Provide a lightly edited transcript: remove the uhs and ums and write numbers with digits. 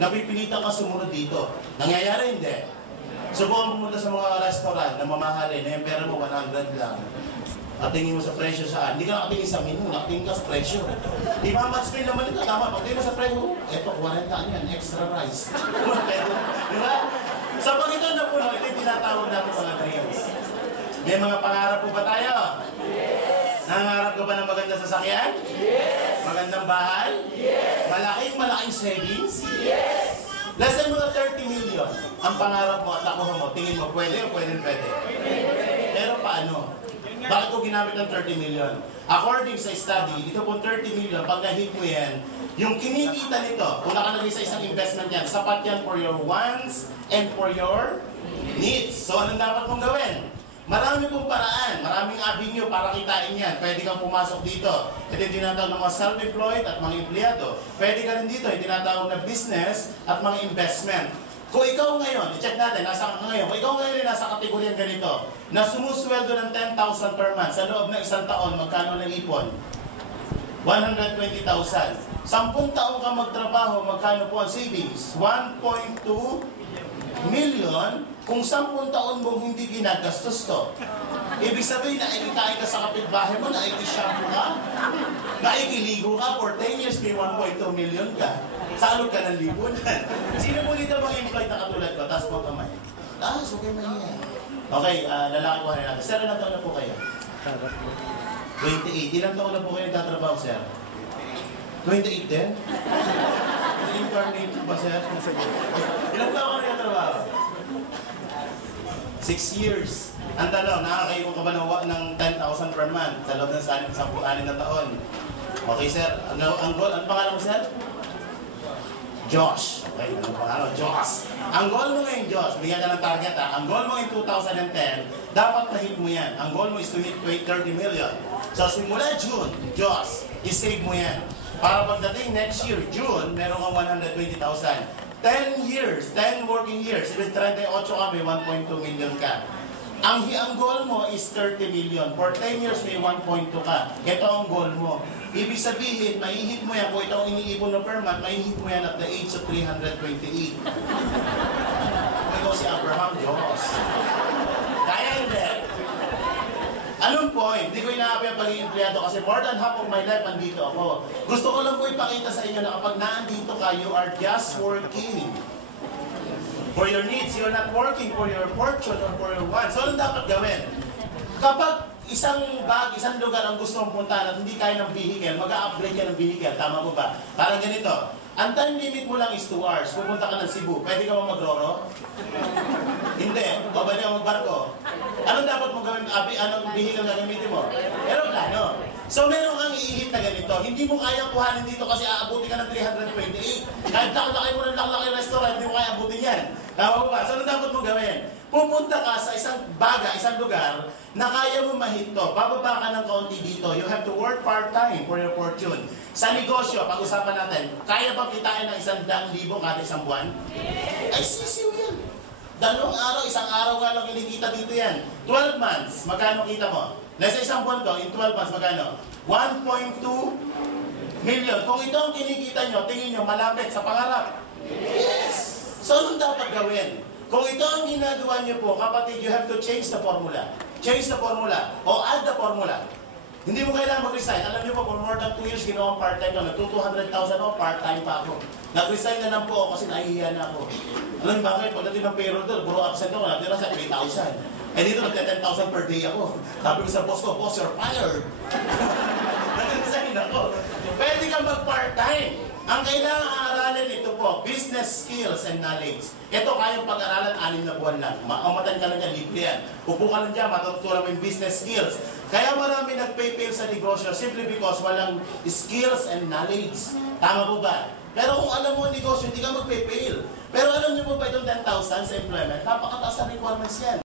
napipilitan ka sumunod dito. Nangyayari hindi. Subukan pumunta sa mga restaurant na mamahalin, na yung pera mo 100 lang. At tingin mo sa presyo saan, hindi ka nakatingin sa menu, nakatingin ka sa presyo. Imamatch mo naman ito, tama, pag tingin mo sa presyo, eto, 40 yan, extra rice. Di ba? Sa pag ito na puno, ito yung tinatawag natin mga dreams. May mga pangarap po ba tayo? Yes! Nangarap ka ba ng magandang sasakyan? Yes! Magandang bahay? Yes! Malaking savings? Yes! Less than mga 30 million ang pangarap mo at nakuha mo, tingin mo, pwede o pwede? Pero paano? Bakit ko ginamit ng 30 million? According sa study, ito pong 30 million, pag na-hit mo yan, yung kinikita nito, kung nakalagay sa isang investment yan, sapat yan for your wants and for your needs. So, anong dapat mong gawin? Marami pong paraan, maraming avenue para kitain yan. Pwede kang pumasok dito. Ito yung tinatawag ng mga self-employed at mga empleyado. Pwede ka rin dito, yung tinatawag na business at mga investment. Kung ikaw ngayon, i-check natin, nasa ka ngayon, kung ikaw ngayon ay nasa kategorya ganito, na sumusweldo ng 10,000 per month, sa loob ng isang taon, magkano ng ipon? 120,000. 10 taon ka magtrabaho, magkano po ang savings? 1.2 million kung 10 taon mong hindi ginagastos to. Ibig sabihin na ikitain ka sa kapitbahay mo, na ikishampoo ka, na ikiligo ka, for 10 years may 1.2 million ka. Salog ka ng lipunan. Sino mo dito mga employed na katulad ko? Taas mo kamay. Taas, okay mahiya. Okay, lalaki ko natin. Sir, ilang taon na po kayo? 28. Ilang taon na po kayo nagtatrabaho, sir? 28 din? Incarnate ba, sir? Ilang taon ka nagtatrabaho? 6 years. Ang tanong, nakakayo ka ba ng 10,000 per month sa loob ng 10 na taon? Okay, sir. Ano pangalan mo, sir? Josh. Okay, ano pangalan? Josh. Ang goal mo ngayon, Josh, bigyan ka ng target ha. Ang goal mo in 2010, dapat na-hit mo yan. Ang goal mo is to hit 30 million. So, simula June, Josh, i-save mo yan. Para pagdating next year, June, meron kang 120,000. 10 years, 10 working years, ibig 38 ka, may 1.2 million ka. Ang goal mo is 30 million. For 10 years, may 1.2 ka. Ito ang goal mo. Ibig sabihin, maihit mo yan. Kung ito ang iniipon na per month, maihit mo yan at the age of 328. Ito si Abraham, Diyos. Kaya hindi. Anong point? Hindi ko inaapi ang pagiging empleyado kasi more than half of my life andito ako. Gusto ko lang po ipakita sa inyo na kapag naandito ka, you are just working for your needs. You're not working for your fortune or for your wants. So, anong dapat gawin? Kapag isang lugar ang gusto mong puntahan at hindi kaya ng vehicle, mag-a-upgrade ka ng vehicle. Tama mo ba? Parang ganito. Ang time limit mo lang is 2 hours. Pupunta ka ng Cebu. Pwede ka ba mag-roro? Hindi. O pwede ka magbarko? Anong dapat mo gawin? Anong vehicle na gamitin mo? Aeroplano. So, meron kang iihit na ganito. Hindi mo kaya kuhanin dito kasi aabutin ka ng 328. Kahit laki mo ng laki restaurant, hindi mo kaya abutin yan. Tama mo ba? So, ano dapat mo gawin? Pupunta ka sa isang lugar na kaya mo mahito. Bababa ka ng kaunti dito. You have to work part-time for your fortune. Sa negosyo, pag-usapan natin, kaya bang kitain ng 100,000 kada isang buwan? Ay, sisiw yan. 2 araw, 1 araw nga lang kinikita dito yan. 12 months, magkano kita mo? Nasa isang buwan to, in 12 months, magkano? 1.2 million. Kung ito ang kinikita nyo, tingin nyo, malapit sa pangarap. Yes! So, anong dapat gawin? Kung ito ang ginagawa nyo po, kapatid, you have to change the formula. Change the formula. O add the formula. Hindi mo kailangan mag-resign. Alam niyo po, for more than 2 years, ginawa part-time ko. Nag-200,000 ako, part-time pa ako. Nag-resign na lang po ako kasi nahihiya na ako. Alam niyo bakit? Pagdating ng payroll doon, puro absent ako, natira sa 3,000. Eh dito, nag-10,000 per day ako. Sabi ko sa boss ko, boss, you're fired. Nag-resign ako. Pwede kang mag-part-time. Ang kailangan aralin ito po, business skills and knowledge. Ito kayang pag-aralan 6 na buwan lang. Makamatan ka lang yan, libre yan. Upo ka lang dyan, matutunan mo yung business skills. Kaya marami nag-pay-fail sa negosyo simply because walang skills and knowledge. Tama po ba? Pero kung alam mo ang negosyo, hindi ka mag-pay-fail. Pero alam niyo po ba itong 10,000 sa employment? Napakataas sa requirements yan.